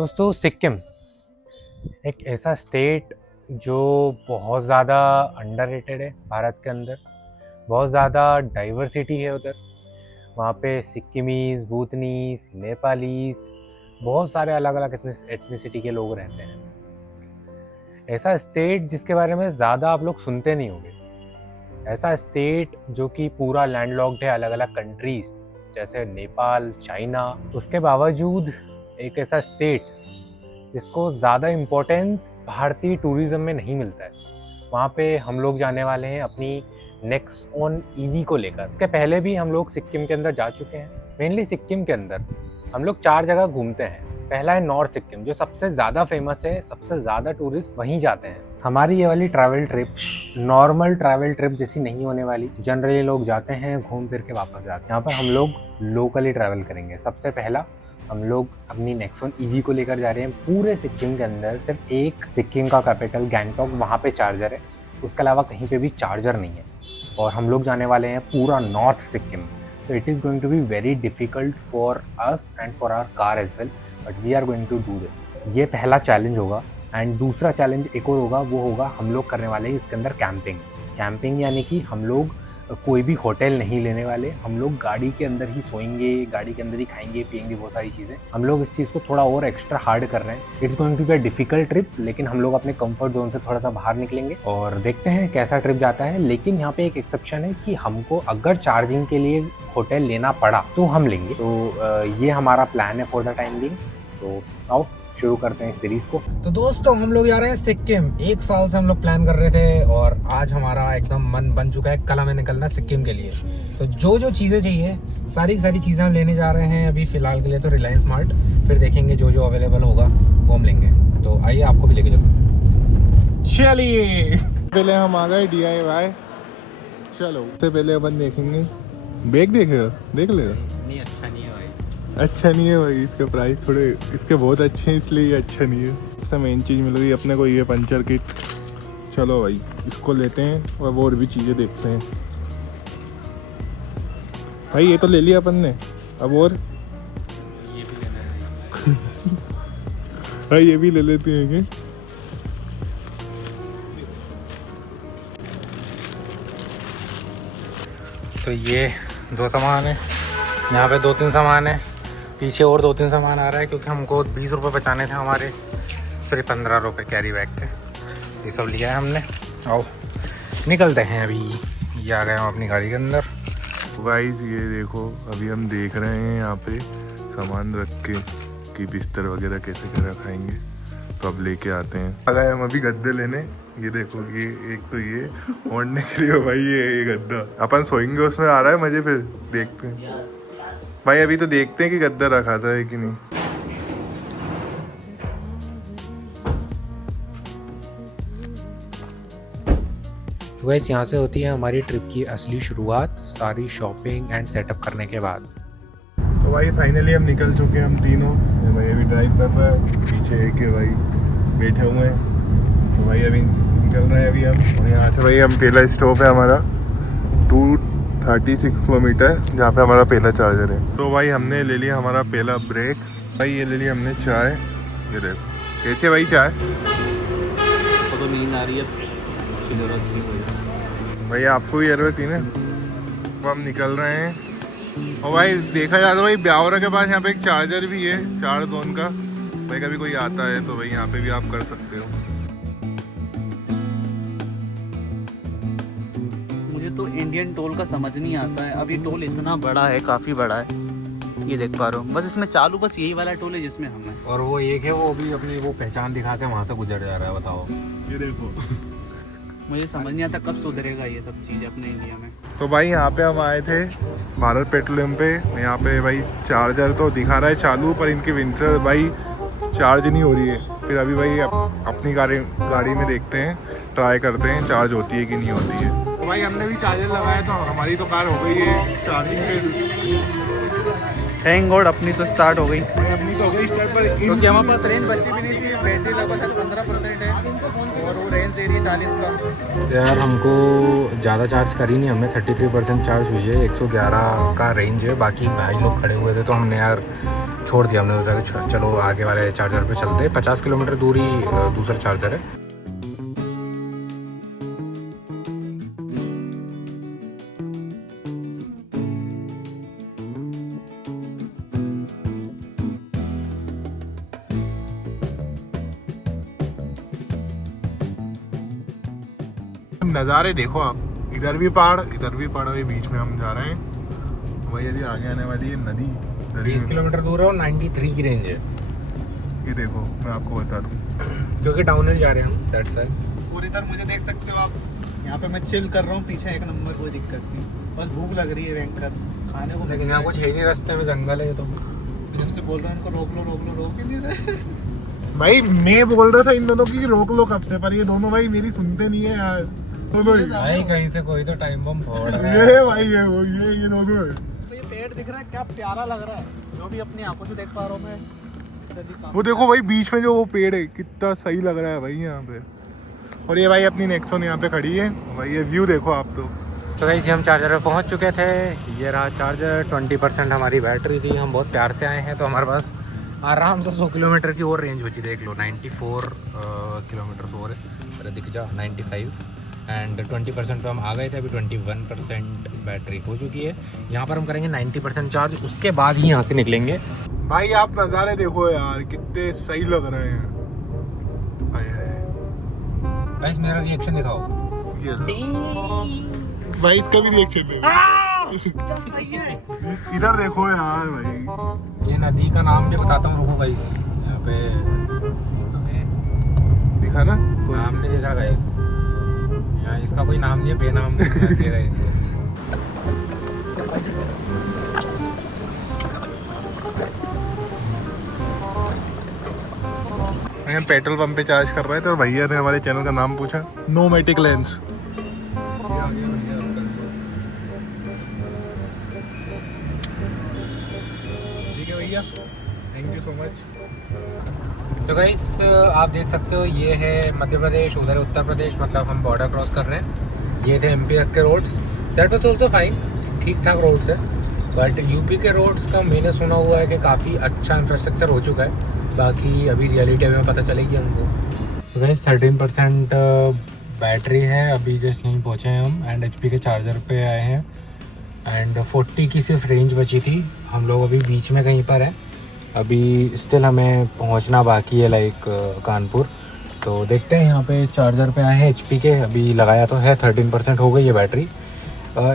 दोस्तों, सिक्किम एक ऐसा स्टेट जो बहुत ज़्यादा अंडररेटेड है भारत के अंदर। बहुत ज़्यादा डाइवर्सिटी है उधर। वहाँ पे सिक्किमीज़, भूतनीस, नेपालीस, बहुत सारे अलग अलग एथनिसिटी के लोग रहते हैं। ऐसा स्टेट जिसके बारे में ज़्यादा आप लोग सुनते नहीं होंगे। ऐसा स्टेट जो कि पूरा लैंडलॉक्ड है अलग अलग कंट्रीज जैसे नेपाल, चाइना। उसके बावजूद एक ऐसा स्टेट जिसको ज़्यादा इम्पोर्टेंस भारतीय टूरिज़्म में नहीं मिलता है। वहाँ पे हम लोग जाने वाले हैं अपनी नेक्सॉन ईवी को लेकर। इसके पहले भी हम लोग सिक्किम के अंदर जा चुके हैं। मेनली सिक्किम के अंदर हम लोग 4 जगह घूमते हैं। पहला है नॉर्थ सिक्किम, जो सबसे ज़्यादा फेमस है, सबसे ज़्यादा टूरिस्ट वहीं जाते हैं। हमारी ये वाली travel trip normal travel trip जैसी नहीं होने वाली। जनरली लोग जाते हैं, घूम फिर के वापस जाते हैं। यहाँ पर हम लोग लोकली ट्रैवल करेंगे। सबसे पहला हम लोग अपनी नेक्सॉन ईवी को लेकर जा रहे हैं। पूरे सिक्किम के अंदर सिर्फ एक सिक्किम का कैपिटल गैंगटॉक, वहाँ पे चार्जर है। उसके अलावा कहीं पे भी चार्जर नहीं है। और हम लोग जाने वाले हैं पूरा नॉर्थ सिक्किम। तो it is going to be very difficult for us and for our car as well, but we are going to do this. ये पहला चैलेंज होगा। एंड दूसरा चैलेंज एक और होगा, वो होगा हम लोग करने वाले हैं इसके अंदर कैंपिंग यानी कि हम लोग कोई भी होटल नहीं लेने वाले। हम लोग गाड़ी के अंदर ही सोएंगे, गाड़ी के अंदर ही खाएंगे पिएंगे, बहुत सारी चीज़ें। हम लोग इस चीज़ को थोड़ा और एक्स्ट्रा हार्ड कर रहे हैं। It's going to be a difficult trip, लेकिन हम लोग अपने कंफर्ट जोन से थोड़ा सा बाहर निकलेंगे और देखते हैं कैसा ट्रिप जाता है। लेकिन यहाँ पे एक एक्सेप्शन है कि हमको अगर चार्जिंग के लिए होटल लेना पड़ा तो हम लेंगे। तो ये हमारा प्लान है फॉर द टाइम बिंग। तो आओ शुरू करते हैं इस सीरीज को। तो दोस्तों, हम लोग जा रहे हैं सिक्किम। 1 साल से हम लोग प्लान कर रहे थे और आज हमारा एकदम मन बन चुका है। कल हमें निकलना है सिक्किम के लिए। तो जो चीज़ें चाहिए सारी चीज़ें हम लेने जा रहे हैं अभी फ़िलहाल के लिए। तो रिलायंस मार्ट, फिर देखेंगे जो अवेलेबल होगा वो हम लेंगे। तो आइए आपको भी लेके चलते। चलिए, पहले हम आ गए DIY। चलो, उससे पहले अपन देखेंगे बैग। देखेगा, देख लेगा। नहीं, अच्छा नहीं है भाई। अच्छा नहीं है भाई, इसके प्राइस थोड़े इसके बहुत अच्छे हैं, इसलिए ये अच्छा नहीं है। सबसे मेन चीज़ मिल रही है अपने को, ये पंचर किट। चलो भाई, इसको लेते हैं और भी चीज़ें देखते हैं। भाई ये तो ले लिया अपन ने, अब और ये भी लेना है। भाई ये भी ले लेते हैं क्या? तो ये 2 सामान है, यहाँ पे 2-3 सामान है, पीछे और 2-3 सामान आ रहा है क्योंकि हमको 20 रुपये बचाने थे हमारे, सिर्फ 15 रुपये कैरी बैग के। ये सब लिया है हमने। आओ निकलते हैं अभी। ये आ गए हम अपनी गाड़ी के अंदर। गाइस ये देखो, अभी हम देख रहे हैं यहाँ पे सामान रख के कि बिस्तर वगैरह कैसे कर रखाएंगे। तो अब लेके आते हैं। आ गए हम अभी गद्दे लेने। ये देखो, ये एक तो ये ओढ़ने के लिए भाई, ये गद्दा अपन सोएंगे उसमें। आ रहा है मजे, फिर देखते हैं भाई। अभी तो देखते हैं कि गद्दा रखा था है कि नहीं। तो गाइस, यहाँ से होती है हमारी ट्रिप की असली शुरुआत, सारी शॉपिंग एंड सेटअप करने के बाद। तो भाई फाइनली हम निकल चुके हैं, हम तीनों। भाई अभी ड्राइव कर रहा है, पीछे एक के भाई बैठे हुए हैं। तो भाई अभी निकल रहे हैं अभी हम। और यहाँ से भाई हम पहला स्टॉप है हमारा 236 किलोमीटर, जहाँ पे हमारा पहला चार्जर है। तो भाई हमने ले लिया हमारा पहला ब्रेक। भाई ये ले लिया हमने चाय। ये देखो कैसे भाई चाय। तो नींद आ रही है, उसकी ज़रूरत नहीं पड़ी। भाई आपको भी जरूरत थी ना। अब हम निकल रहे हैं। और भाई देखा जाए तो भाई ब्यावरा के पास यहाँ पे एक चार्जर भी है, 4 जोन का। भाई कभी कोई आता है तो भाई यहाँ पे भी आप कर सकते हो। मुझे तो इंडियन टोल का समझ नहीं आता है। अब ये टोल इतना बड़ा है, काफ़ी बड़ा है, ये देख पा रहा हूँ। बस इसमें चालू बस यही वाला टोल है जिसमें हम हैं। और वो एक है, वो अभी अपनी वो पहचान दिखा के वहाँ से गुजर जा रहा है। बताओ, ये देखो। मुझे समझ नहीं आता कब सुधरेगा ये सब चीज़ अपने इंडिया में। तो भाई यहाँ पे हम आए थे भारत पेट्रोलियम पे। यहाँ पे भाई चार्जर तो दिखा रहा है चालू, पर इनकी विंटर भाई चार्ज नहीं हो रही है। फिर अभी भाई अपनी गाड़ी में देखते हैं, ट्राई करते हैं चार्ज होती है कि नहीं होती है। तो भाई हमने भी चार्जर लगाया तो हमारी तो कार हो गई है चार्जिंग पे। थैंक गॉड अपनी तो स्टार्ट हो गई। अपनी तो हो गई स्टार्ट, पर क्योंकि हमारे पास रेंज बची भी नहीं थी। बैटरी लगभग 15% है और वो रेंज दे रही है 40 का। यार हमको ज़्यादा चार्ज करी नहीं, हमने 33% चार्ज हुई है, 111 का रेंज है। बाकी भाई लोग खड़े हुए थे तो हमने यार छोड़ दिया, हमने सोचा कि चलो आगे वाले चार्जर पे चलते। 50 किलोमीटर दूरी दूसरा चार्जर है। नज़ारे देखो आप, इधर भी पहाड़ वही बीच में हम जा रहे हैं। वही अभी आगे आने वाली है नदी। 20 किलोमीटर दूर है और 93 की रेंज है। ये देखो मैं आपको बता दूँ, क्योंकि डाउन हिल जा रहे हैं हम, दैट्स व्हाई। और इधर मुझे देख सकते हो आप, यहाँ पे मैं चिल कर रहा हूँ, पीछे एक नंबर, कोई दिक्कत नहीं। बस भूख लग रही है भयंकर, खाने को लेकिन यहाँ कुछ है ही नहीं, रास्ते में जंगल है ये तो। जब से बोल रहे हैं इनको रोक ही नहीं रहे। भाई मैं बोल रहा था इन दोनों की रोक लो कब से, पर ये दोनों भाई मेरी सुनते नहीं है यार। तो भाई कहीं से कोई तो टाइम बम फोड़ रहा है। ये भाई ये दोनों है। तो ये पेड़ दिख रहा है, क्या प्यारा लग रहा है, जो भी अपनी आंखों से देख पा रहा हूँ मैं। वो देखो भाई बीच में जो वो पेड़ है, कितना सही लग रहा है भाई यहाँ पे। और ये भाई अपनी नेक्सॉन यहाँ पे खड़ी है भाई, ये व्यू देखो आप। तो गाइस हम चार्जर पे पहुँच चुके थे। ये रहा चार्जर, 20% हमारी बैटरी थी। हम बहुत प्यार से आए हैं तो हमारे पास आराम से 100 किलोमीटर की और रेंज बची। देख लो 94 किलोमीटर और है, दिख जा 95 एंड 20% पे हम आ गए थे। अभी 21% बैटरी हो चुकी है। यहाँ पर हम करेंगे 90% चार्ज, उसके बाद ही यहाँ से निकलेंगे। भाई आप नज़ारे देखो यार, कितने सही लग रहे हैं। गाइस मेरा रिएक्शन दिखाओ। ये भाई इसका भी रिएक्शन है। सही है। इधर देखो यार भाई, ये नदी का नाम भी बताता हूँ, रुको गाइस। यहाँ पे दिखा ना, नाम नहीं दिख रहा गाइस, यहाँ इसका कोई नाम नहीं है, बेनाम दिखेगा ये। हम पेट्रोल पंप पे चार्ज कर रहे थे और भैया ने हमारे चैनल का नाम पूछा, नोमैटिक लेंस। ठीक है भैया, थैंक यू सो मच। तो गाइस आप देख सकते हो, ये है मध्य प्रदेश, उधर है उत्तर प्रदेश, मतलब हम बॉर्डर क्रॉस कर रहे हैं। ये थे एमपी तक के roads, that was also fine, ठीक ठाक रोड्स है। बट यूपी के रोड्स का मैंने सुना हुआ है कि काफ़ी अच्छा इंफ्रास्ट्रक्चर हो चुका है। बाकी अभी रियलिटी में पता चलेगी हमको। सो गाइस 13% बैटरी है, अभी जस्ट यहीं पहुँचे हैं हम एंड HP के चार्जर पे आए हैं एंड 40 की सिर्फ रेंज बची थी। हम लोग अभी बीच में कहीं पर हैं, अभी स्टिल हमें पहुंचना बाकी है लाइक कानपुर। तो देखते हैं, यहाँ पे चार्जर पे आए हैं HP के, अभी लगाया तो है 13% हो गई है बैटरी।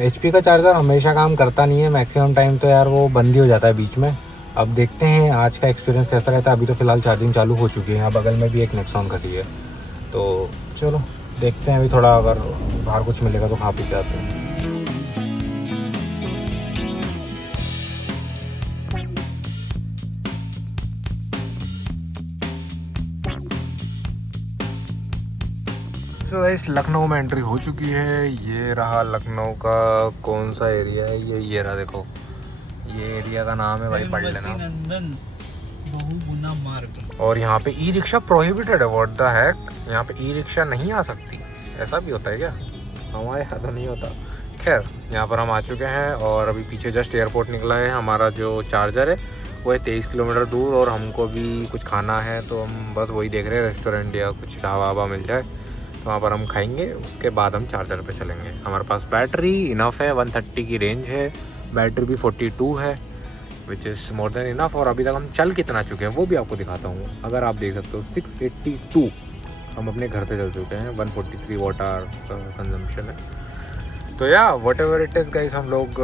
HP का चार्जर हमेशा काम करता नहीं है, मैक्सिमम टाइम तो यार वो बंद ही हो जाता है बीच में। अब देखते हैं आज का एक्सपीरियंस कैसा रहता है। अभी तो फ़िलहाल चार्जिंग चालू हो चुकी है, यहाँ बगल में भी एक नेक्सॉन खड़ी है। तो चलो देखते हैं, अभी थोड़ा अगर बाहर कुछ मिलेगा तो खा पी के आते हैं। तो गाइस लखनऊ में एंट्री हो चुकी है। ये रहा लखनऊ का कौन सा एरिया है, ये रहा देखो, ये एरिया का नाम है भाई, पढ़ लेना। नंदन बहुगुना मार्ग। और यहाँ पे ई रिक्शा प्रोहिबिटेड है, व्हाट द हेक। यहाँ पे ई रिक्शा नहीं आ सकती, ऐसा भी होता है क्या? हमारे यहाँ तो नहीं होता। खैर यहाँ पर हम आ चुके हैं और अभी पीछे जस्ट एयरपोर्ट निकला है। हमारा जो चार्जर है वो है 23 किलोमीटर दूर और हमको भी कुछ खाना है, तो हम बस वही देख रहे हैं, रेस्टोरेंट या कुछ ढाबा वाबा मिल जाए तो वहाँ पर हम खाएंगे, उसके बाद हम चार्जर पे चलेंगे। हमारे पास बैटरी इनफ है, 130 की रेंज है, बैटरी भी 42 है, which is more than enough. और अभी तक हम चल कितना चुके हैं वो भी आपको दिखाता हूँ। अगर आप देख सकते हो 682 हम अपने घर से चल चुके हैं, 143 वाट आवर कंजम्पशन है। तो या what ever it is guys, हम लोग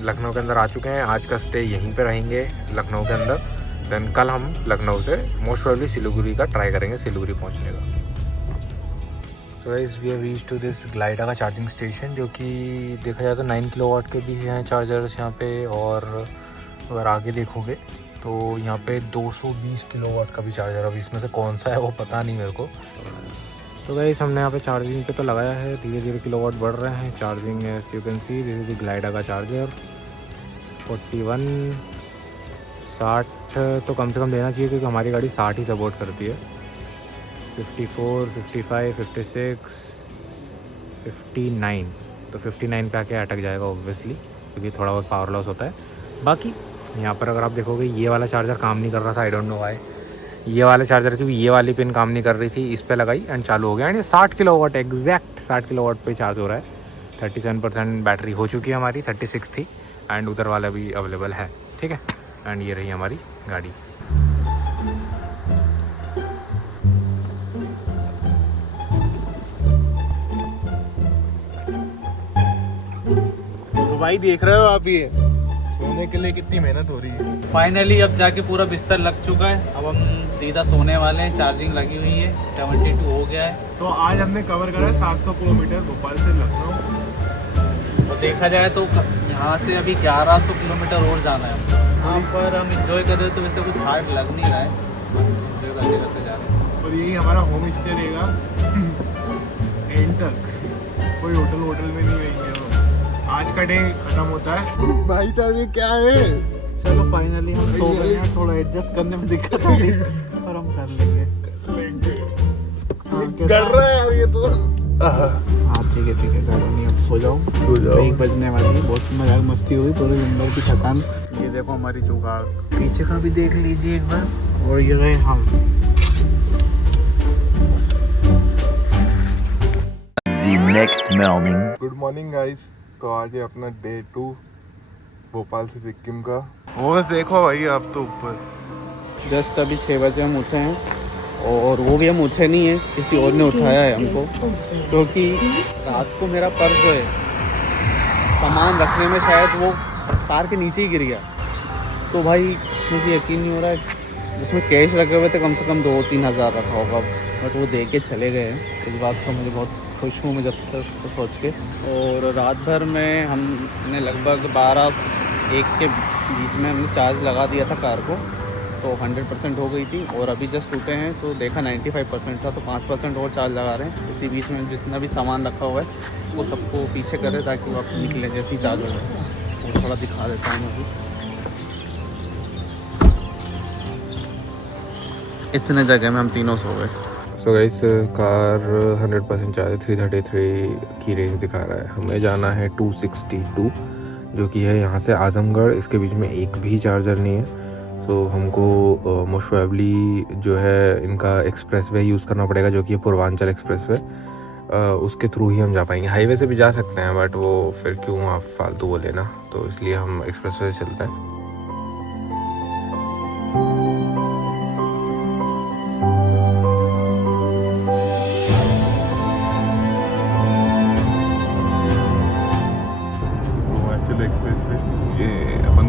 लखनऊ के अंदर आ चुके हैं। आज का स्टे यहीं पे रहेंगे लखनऊ के अंदर, देन कल हम लखनऊ से मोस्ट प्रोबेबली सिलीगुड़ी का ट्राई करेंगे, सिलीगुड़ी पहुँचने का। तो guys we have reached to this Glida का चार्जिंग स्टेशन, जो कि देखा जाए तो 9 किलोवाट के भी हैं चार्जर्स यहाँ पे। और अगर आगे देखोगे तो यहाँ पे 220 किलोवाट का भी चार्जर, अभी इसमें से कौन सा है वो पता नहीं मेरे को। तो गाइस हमने यहाँ पे चार्जिंग पे तो लगाया है, धीरे धीरे किलोवाट बढ़ रहे हैं। चार्जिंग है, you can see this is Glida का चार्जर 41, 60, तो कम से कम देना चाहिए क्योंकि हमारी गाड़ी 60 ही सपोर्ट करती है। 54, 55, 56, 59, तो 59 पे आके अटक जाएगा ऑब्वियसली क्योंकि थोड़ा बहुत पावर लॉस होता है। बाकी यहाँ पर अगर आप देखोगे ये वाला चार्जर काम नहीं कर रहा था, आई डोंट नो व्हाई। ये वाला चार्जर की ये वाली पिन काम नहीं कर रही थी, इस पे लगाई एंड चालू हो गया। एंड ये 60 किलोवाट, एग्जैक्ट 60 किलोवाट पे चार्ज हो रहा है। 37% बैटरी हो चुकी है हमारी, 36 थी एंड उधर वाला भी अवेलेबल है, ठीक है। एंड ये रही हमारी गाड़ी। तो भाई देख रहे हो आप, ये सोने के लिए कितनी मेहनत हो रही है। फाइनली अब जाके पूरा बिस्तर लग चुका है, अब हम सीधा सोने वाले हैं। चार्जिंग लगी हुई है, 72 हो गया है। तो आज हमने कवर करा है 700 किलोमीटर भोपाल से लखनऊ। और देखा जाए तो यहाँ से अभी 1100 किलोमीटर और जाना है हमको। यहाँ पर हम इंजॉय कर रहे हैं, तो वैसे कुछ हार्ड लग नहीं रहा है, बस इंजॉय करते करते जा रहे हैं। और यही हमारा होम स्टे रहेगा एंड तक, कोई होटल में नहीं रहेंगे। आज का डे खत्म होता है। भाई साहब ये क्या है? चलो फाइनली हम सो गए हैं, थोड़ा एडजस्ट करने में दिक्कत आ रही पर हम कर लेंगे। कर रहा है यार ये तो। हाँ ठीक है ज़्यादा नहीं, अब सो जाओ। 1 बजने वाली है, बहुत मजाक मस्ती हुई, पूरे दिन की थकान। ये देखो हमारी जुगाड़, पीछे का भी देख लीजिए एक बार। और ये रहे हम। Next morning. Good morning guys. तो आज है अपना डे 2 भोपाल से सिक्किम का। वो देखो भाई आप तो ऊपर। जस्ट अभी 6 बजे हम उठे हैं, और वो भी हम उठे नहीं हैं, किसी और ने उठाया है हमको, क्योंकि रात को मेरा पर्स जो है सामान रखने में शायद वो कार के नीचे ही गिर गया। तो भाई मुझे यकीन नहीं हो रहा है, उसमें कैश रखे हुए थे, कम से कम 2-3 हज़ार रखा होगा, बट वो दे के चले गए हैं। इस बात का मुझे बहुत खुश हूँ मैं जब से उसको सोच के। और रात भर में हमने लगभग 12-1 के बीच में हमने चार्ज लगा दिया था कार को, तो 100% हो गई थी। और अभी जस्ट उठे हैं तो देखा 95% था, तो 5% और चार्ज लगा रहे हैं। इसी बीच में जितना भी सामान रखा हुआ है वो सबको पीछे करें ताकि वो आप निकले जैसे ही चार्ज हो जाए। और थोड़ा दिखा देता हूँ अभी। इतने जगह में हम तीनों सो गए। सो गाइस कार 100% चार्ज 333 की रेंज दिखा रहा है। हमें जाना है 262 जो कि है यहाँ से आजमगढ़। इसके बीच में एक भी चार्जर नहीं है, तो हमको मोस्ट प्रोबेबली जो है इनका एक्सप्रेसवे यूज़ करना पड़ेगा, जो कि है पूर्वांचल एक्सप्रेसवे। उसके थ्रू ही हम जा पाएंगे। हाईवे से भी जा सकते हैं बट वो फिर क्यों आप फालतू वो लेना, तो इसलिए हम एक्सप्रेसवे से चलते हैं।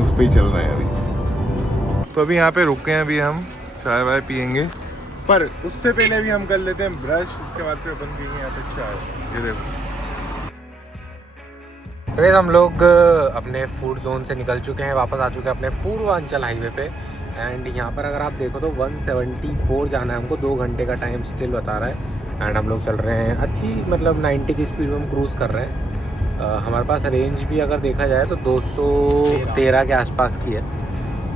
उस पे ही चल रहे हैं अभी। तो अभी यहाँ पे रुके हैं, अभी हम चाय वाय पियेंगे, पर उससे पहले भी हम कर लेते हैं ब्रश, उसके बाद फिर अपन पियेंगे यहाँ पे चाय। ये देखो तो हम लोग अपने फूड जोन से निकल चुके हैं, वापस आ चुके हैं अपने पूर्वांचल हाईवे पे। एंड यहाँ पर अगर आप देखो तो 174 जाना है हमको, 2 घंटे का टाइम स्टिल बता रहा है। एंड हम लोग चल रहे हैं अच्छी, मतलब 90 की स्पीड में हम क्रूज़ कर रहे हैं। हमारे पास रेंज भी अगर देखा जाए तो 213 के आसपास की है।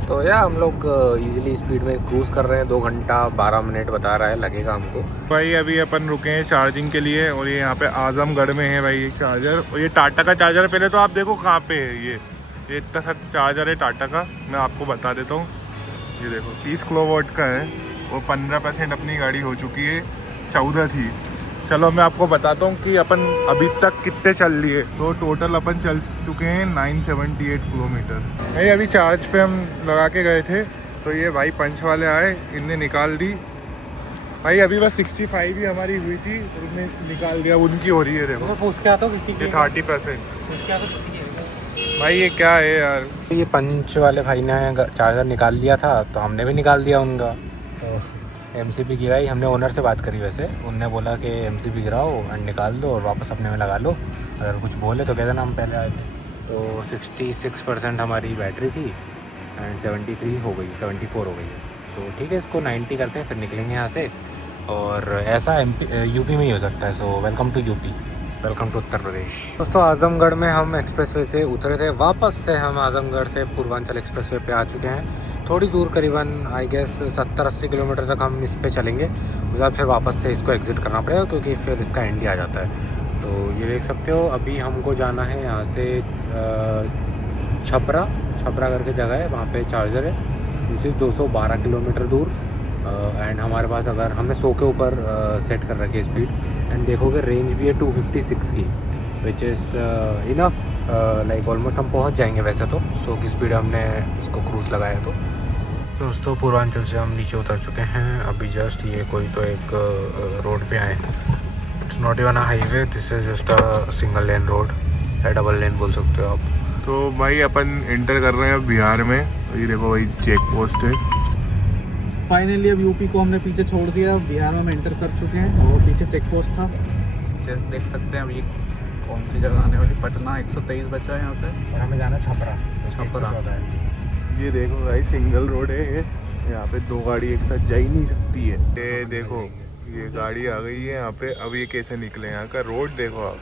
तो या हम लोग इजीली स्पीड में क्रूज़ कर रहे हैं। 2 घंटा 12 मिनट बता रहा है लगेगा हमको। भाई अभी अपन रुके हैं चार्जिंग के लिए, और ये यहाँ पे आजमगढ़ में है भाई ये चार्जर। और ये टाटा का चार्जर, पहले तो आप देखो कहाँ पे है ये इतना सा चार्जर है टाटा का। मैं आपको बता देता हूँ, ये देखो 30 किलोवाट का है, और 15% अपनी गाड़ी हो चुकी है, 14 थी। चलो मैं आपको बताता हूँ कि अपन अभी तक कितने चल लिए। तो टोटल अपन चल चुके हैं 978 किलोमीटर। नहीं अभी चार्ज पे हम लगा के गए थे, तो ये भाई पंच वाले आए, इनने निकाल दी भाई। अभी बस 65 ही हमारी हुई थी, उन्होंने निकाल दिया, उनकी हो रही है। देखो तो पूछ के आता हूँ किसी की, 30% भाई ये क्या है यार। ये पंच वाले भाई ने चार्जर निकाल लिया था, तो हमने भी निकाल दिया उनका। तो MCB गिराई, हमने ओनर से बात करी, वैसे उनने बोला कि MCB गिराओ एंड निकाल दो और वापस अपने में लगा लो, अगर कुछ बोले तो कह देना हम पहले आए थे। तो 66% हमारी बैटरी थी एंड 73 हो गई, 74 हो गई। तो ठीक है, इसको 90 करते हैं, फिर निकलेंगे यहाँ से। और ऐसा यूपी में ही हो सकता है। So welcome to UP, welcome to Uttar Pradesh. दोस्तों आजमगढ़ में हम एक्सप्रेसवे से उतरे थे, वापस से हम आजमगढ़ से पूर्वांचल एक्सप्रेसवे पे आ चुके हैं। थोड़ी दूर करीबन आई गेस 70-80 किलोमीटर तक हम इस पे चलेंगे, उसके बाद फिर वापस से इसको एग्ज़िट करना पड़ेगा क्योंकि फिर इसका एंड ही आ जाता है। तो ये देख सकते हो अभी हमको जाना है यहाँ से छपरा करके जगह है, वहाँ पे चार्जर है विच इज़ 212 किलोमीटर दूर। एंड हमारे पास अगर हमने 100 के ऊपर सेट कर रखी है स्पीड, एंड देखोगे रेंज भी है 256 की which is enough, like almost हम पहुँच जाएंगे वैसे तो 100 की स्पीड हमने इसको क्रूज़ लगाया। तो दोस्तों पूर्वांचल से हम नीचे उतर चुके हैं अभी जस्ट, ये कोई तो एक रोड पे आए हैं। It's not even a highway, this is just a single lane road या डबल लेन बोल सकते हो आप। तो भाई अपन इंटर कर रहे हैं बिहार में, ये देखो भाई चेक पोस्ट है। फाइनली अब यूपी को हमने पीछे छोड़ दिया, बिहार में हम एंटर कर चुके हैं और पीछे चेक पोस्ट था। देख सकते हैं अब ये कौन सी जगह आने वाली, पटना 123 बचा है यहाँ से, और हमें जाना छपरा। ये देखो भाई सिंगल रोड है ये, यहाँ पे दो गाड़ी एक साथ जा ही नहीं सकती है। ये देखो ये गाड़ी आ गई है यहाँ पे, अब ये कैसे निकले, यहाँ का रोड देखो आप,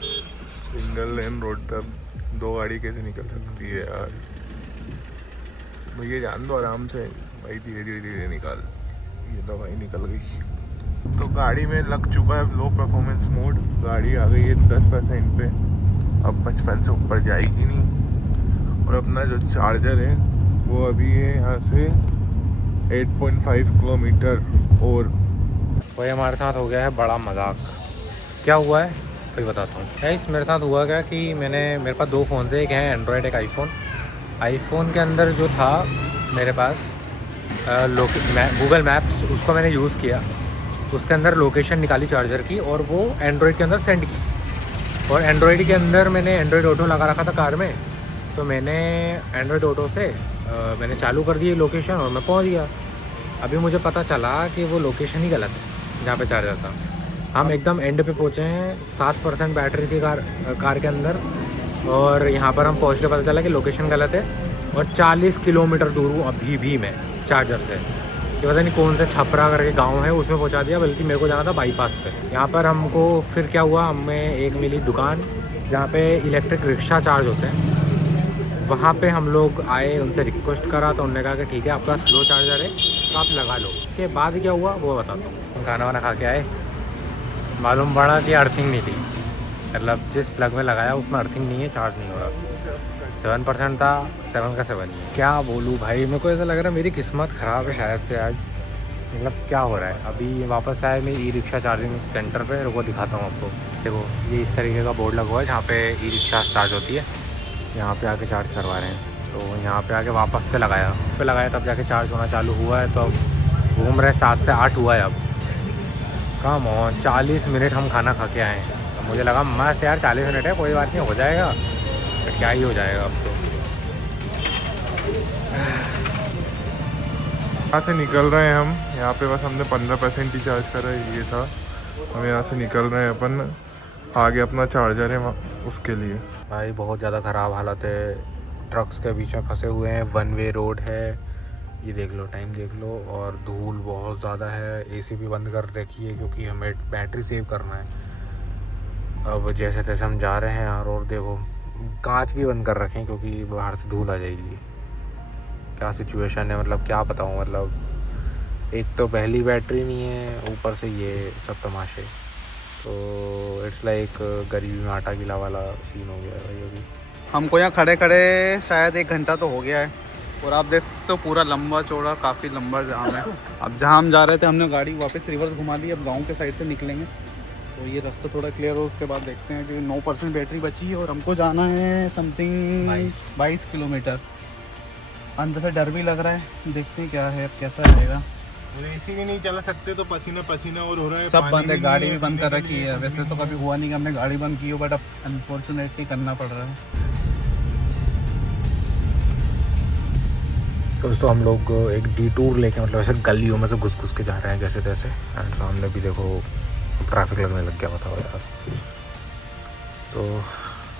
सिंगल लेन रोड पे अब दो गाड़ी कैसे निकल सकती है यार। भैया जान दो आराम से भाई, धीरे धीरे निकाल। ये तो भाई निकल गई। तो गाड़ी में लग चुका है लो परफॉर्मेंस मोड, गाड़ी आ गई है 10% पे, अब 55 से ऊपर जाएगी नहीं। और अपना जो चार्जर है वो अभी है यहाँ से 8.5 किलोमीटर। और वही हमारे साथ हो गया है बड़ा मजाक। क्या हुआ है कोई बताता हूँ गाइस। मेरे साथ हुआ क्या कि मेरे पास दो फ़ोन है, एक है एंड्रॉयड एक आईफोन के अंदर जो था मेरे पास गूगल मैप्स, उसको मैंने यूज़ किया, उसके अंदर लोकेशन निकाली चार्जर की और वो एंड्रॉयड के अंदर सेंड की। और एंड्रॉयड के अंदर मैंने एंड्रॉयड ऑटो लगा रखा था कार में, तो मैंने एंड्रॉयड ऑटो से मैंने चालू कर दी लोकेशन और मैं पहुंच गया। अभी मुझे पता चला कि वो लोकेशन ही गलत है जहाँ पे चार्जर था। हम एकदम एंड पे पहुँचे हैं, 7% बैटरी थी कार के अंदर, और यहाँ पर हम पहुँच के पता चला कि लोकेशन गलत है और 40 किलोमीटर दूर हूँ अभी भी मैं चार्जर से। ये पता नहीं कौन सा छपरा करके गांव है उसमें पहुँचा दिया, बल्कि मेरे को जाना था बाईपास पे। यहाँ पर हमको फिर क्या हुआ, हमें एक मिली दुकान जहाँ पे इलेक्ट्रिक रिक्शा चार्ज होते हैं। वहाँ पे हम लोग आए, उनसे रिक्वेस्ट करा तो उन्होंने कहा कि ठीक है आपका स्लो चार्जर है तो आप लगा लो। उसके बाद क्या हुआ वो बताता हूँ। खाना वाना खा के आए, मालूम पड़ा कि अर्थिंग नहीं थी, मतलब जिस प्लग में लगाया उसमें अर्थिंग नहीं है, चार्ज नहीं हो रहा। 7% था, 7 का 7 ही है। क्या बोलूँ भाई, मेरे को ऐसा लग रहा है मेरी किस्मत ख़राब है शायद से आज। मतलब क्या हो रहा है, अभी वापस आए मैं ई रिक्शा चार्जिंग सेंटर पे, रुको दिखाता हूँ आपको। देखो ये इस तरीके का बोर्ड लगा हुआ है जहाँ पे ई रिक्शा चार्ज होती है, यहाँ पे आके चार्ज करवा रहे हैं। तो यहाँ पे आके वापस से लगाया तब जाके चार्ज होना चालू हुआ है। तो अब घूम रहे 7 से 8 हुआ है अब। कम ऑन 40 मिनट हम खाना खा के आए हैं, तो मुझे लगा मस्त यार 40 मिनट है कोई बात नहीं हो जाएगा, तो क्या ही हो जाएगा अब तो। यहाँ से निकल रहे हैं हम, यहाँ पे बस हमने 15% ही चार्ज करा है, ये था। हम यहाँ से निकल रहे हैं अपन, आगे अपना चार्जर है उसके लिए। भाई बहुत ज़्यादा ख़राब हालत है, ट्रक्स के बीच में फंसे हुए हैं, 1 वे रोड है, ये देख लो टाइम देख लो, और धूल बहुत ज़्यादा है। एसी भी बंद कर रखी है क्योंकि हमें बैटरी सेव करना है। अब जैसे तैसे हम जा रहे हैं यार, और देखो कांच भी बंद कर रखे हैं क्योंकि बाहर से धूल आ जाएगी। क्या सिचुएशन है, मतलब क्या बताऊँ, मतलब एक तो पहली बैटरी नहीं है, ऊपर से ये सब तमाशे, तो इट्स लाइक गरीबी में आटा गिला वाला सीन हो गया है भाई। अभी हमको यहाँ खड़े खड़े शायद 1 घंटा तो हो गया है, और आप देखते हो पूरा लंबा चौड़ा काफ़ी लंबा जाम है। अब जहाँ हम जा रहे थे हमने गाड़ी वापस रिवर्स घुमा दी, अब गांव के साइड से निकलेंगे तो ये रास्ता थोड़ा क्लियर हो, उसके बाद देखते हैं कि 9% बैटरी बची है और हमको जाना है समथिंग 22 किलोमीटर। अंदर से डर भी लग रहा है, देखते हैं क्या है, अब कैसा रहेगा। एसी भी नहीं चला सकते तो पसीना पसीना और हो रहा है, सब बंद है, गाड़ी भी बंद कर रखी है। वैसे तो कभी हुआ नहीं कि हमने गाड़ी बंद की हो, बट अब अनफॉर्चुनेटली करना पड़ रहा है। दोस्तों हम लोग एक डिटूर लेके, मतलब ऐसे गलियों में से घुस घुस के जा रहे हैं जैसे तैसे, एंड सामने भी देखो ट्रैफिक लगने लग गया, बताओ यार। तो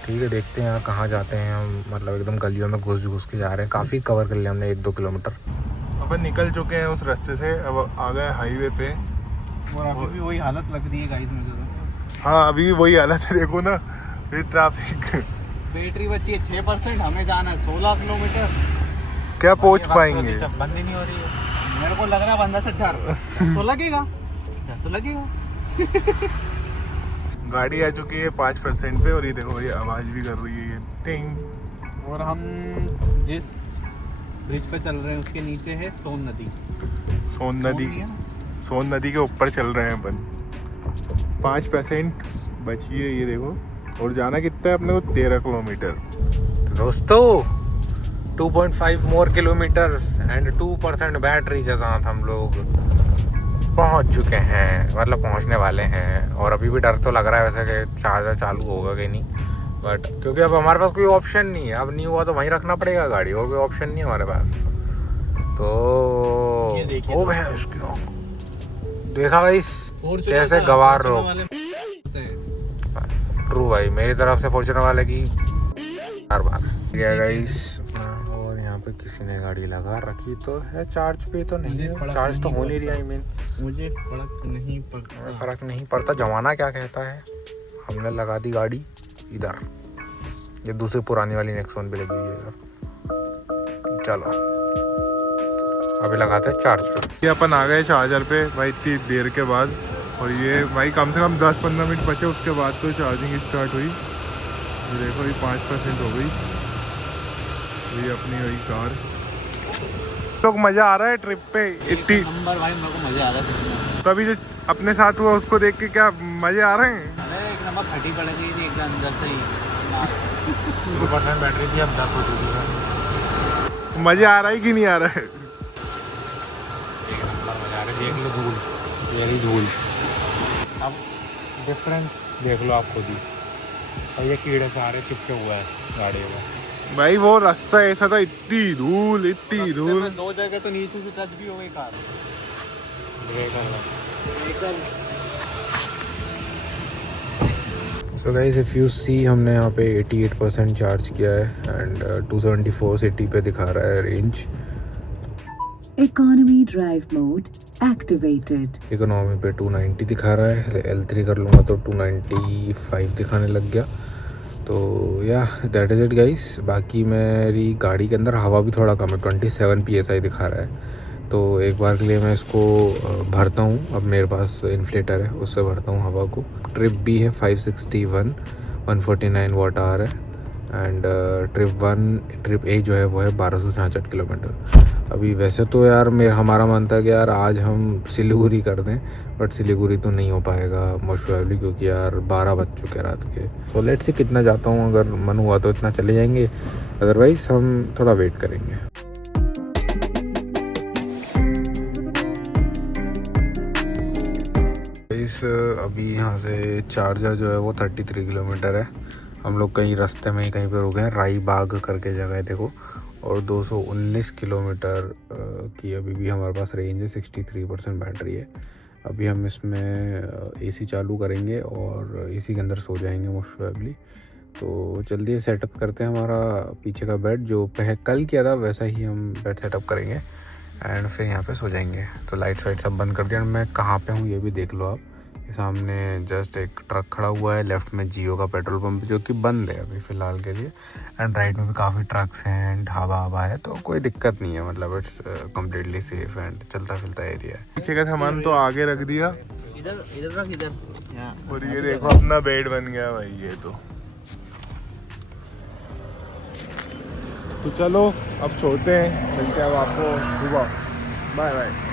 ठीक है, देखते हैं यार कहाँ जाते हैं हम, मतलब एकदम गलियों में घुस घुस के जा रहे हैं। काफ़ी कवर कर लिया हमने, 1-2 किलोमीटर। अपन निकल चुके हैं उस रास्ते से, अब आ गए हाईवे पे, और अभी भी वही हालत लग रही है गाइस मुझे तो। हाँ अभी भी वही हालत है, देखो ना फिर ट्रैफिक। बैटरी बची है 6%, हमें जाना है 16 किलोमीटर। क्या पहुंच ये बात पाएंगे? तो बंद ही नहीं हो रही है। मेरे को लग रहा है बंदा से डर तो लगेगा, डर तो लगेगा। गाड़ी आ चुकी है 5% पे और ये देखो ये आवाज़ भी कर रही है ये टिंग। और हम जिस ब्रिज पे चल रहे हैं उसके नीचे है सोन नदी। सोन नदी, भी है ना? सोन नदी के ऊपर चल रहे हैं अपन। 5% बची है ये देखो। और जाना कितना है अपने को? 13 किलोमीटर। दोस्तों 2.5 मोर किलोमीटर एंड 2% बैटरी के साथ हम लोग पहुंच चुके हैं, मतलब पहुंचने वाले हैं। और अभी भी डर तो लग रहा है वैसे कि चार्जर चालू होगा कि नहीं, बट क्योंकि अब हमारे पास कोई ऑप्शन नहीं है। अब नहीं हुआ तो वहीं रखना पड़ेगा गाड़ी, और कोई ऑप्शन नहीं है हमारे पास। तो ये देखिए ओ भाई देखा भाई कैसे गवार रहो। ट्रू भाई, मेरी तरफ से फॉर्च्यूनर वाले की हर बार गया गाइस। और यहाँ पे किसी ने गाड़ी लगा रखी तो है, चार्ज पे तो नहीं है, चार्ज तो हो नहीं रही। आई मीन मुझे फर्क नहीं पड़ता। फर्क नहीं पड़ता, जमाना क्या कहता है। हमने लगा दी गाड़ी इधर, ये दूसरी पुरानी वाली नेक्सॉन पे लगी है इधर। चलो अभी लगाते हैं चार्ज पे। ये अपन आ गए चार्जर पे भाई इतनी देर के बाद। और ये भाई कम से कम 10-15 मिनट बचे, उसके बाद तो चार्जिंग स्टार्ट हुई। ये देखो ये 5% हो गई। ये अपनी वही कार। लोग मज़ा आ रहा है ट्रिप पे इतनी। नंबर भाई मेरे को मजा आ रहा है। तभी जो अपने साथ हुआ उसको देख के क्या मज़े आ रहे हैं। अरे एक नंबर फटी पड़ गई थी एकदम अंदर से ही। 2% बैटरी थी, अब 10 हो चुकी है। मज़े आ रहा है कि नहीं आ रहा है? एक नंबर मजा आ रहा है। देख लो धूल, येरी धूल। अब डिफरेंस देख लो आप खुद ही। और ये कीड़े सारे चिपके हुए हैं गाड़ी में। भाई वो रास्ता ऐसा था, इतनी धूल इतनी धूल। 2 जगह तो नीचे से टच भी हो गई car. So guys if you see, हमने यहाँ पे 88% चार्ज किया है एंड 274 सिटी पे दिखा रहा है range. Economy drive mode activated. Economy पे 290 दिखा रहा है। L3 कर लूँगा तो 295 दिखाने लग गया। तो या दैट इज़ इट गाइस। बाकी मेरी गाड़ी के अंदर हवा भी थोड़ा कम है, 27 PSI दिखा रहा है। तो एक बार के लिए मैं इसको भरता हूँ। अब मेरे पास इन्फ्लेटर है, उससे भरता हूँ हवा को। ट्रिप भी है 561, 149 वाट आवर है। एंड ट्रिप ए जो है वो है 1266 किलोमीटर। अभी वैसे तो यार हमारा मन था कि यार आज हम सिलीगुड़ी कर दें, बट सिलीगुड़ी तो नहीं हो पाएगा मोस्ट प्रोबेबली, क्योंकि यार 12 बज चुके हैं रात के। सो लेट्स सी कितना जाता हूँ, अगर मन हुआ तो इतना चले जाएंगे, अदरवाइज़ हम थोड़ा वेट करेंगे। अभी यहाँ से चार्जर जो है वो 33 किलोमीटर है। हम लोग कहीं रास्ते में ही कहीं पे रुके हैं, राई बाग करके जगह है देखो। और 219 किलोमीटर की अभी भी हमारे पास रेंज है। 63% बैटरी है। अभी हम इसमें एसी चालू करेंगे और एसी के अंदर सो जाएंगे मोस्ट प्रोबेबली। तो जल्दी सेटअप करते हैं हमारा पीछे का बेड, जो कल किया था वैसा ही हम बेड सेटअप करेंगे एंड फिर यहाँ पे सो जाएंगे। तो लाइट्स वाइट सब बंद कर दिया। मैं कहाँ पे हूँ ये भी देख लो आप। ये सामने जस्ट एक ट्रक खड़ा हुआ है, लेफ्ट में जियो का पेट्रोल पंप जो कि बंद है अभी फ़िलहाल के लिए। एंड राइट में भी काफ़ी ट्रक्स हैं एंड ढाबा है, तो कोई दिक्कत नहीं है, मतलब इट्स कम्प्लीटली सेफ एंड चलता फिरता एरिया है। पीछे का सामान तो आगे रख दिया। इधर रख इधर। और ये देखो अपना बेड बन गया भाई ये तो चलो अब सोते हैं, मिलते हैं अब आपको सुबह। Bye bye.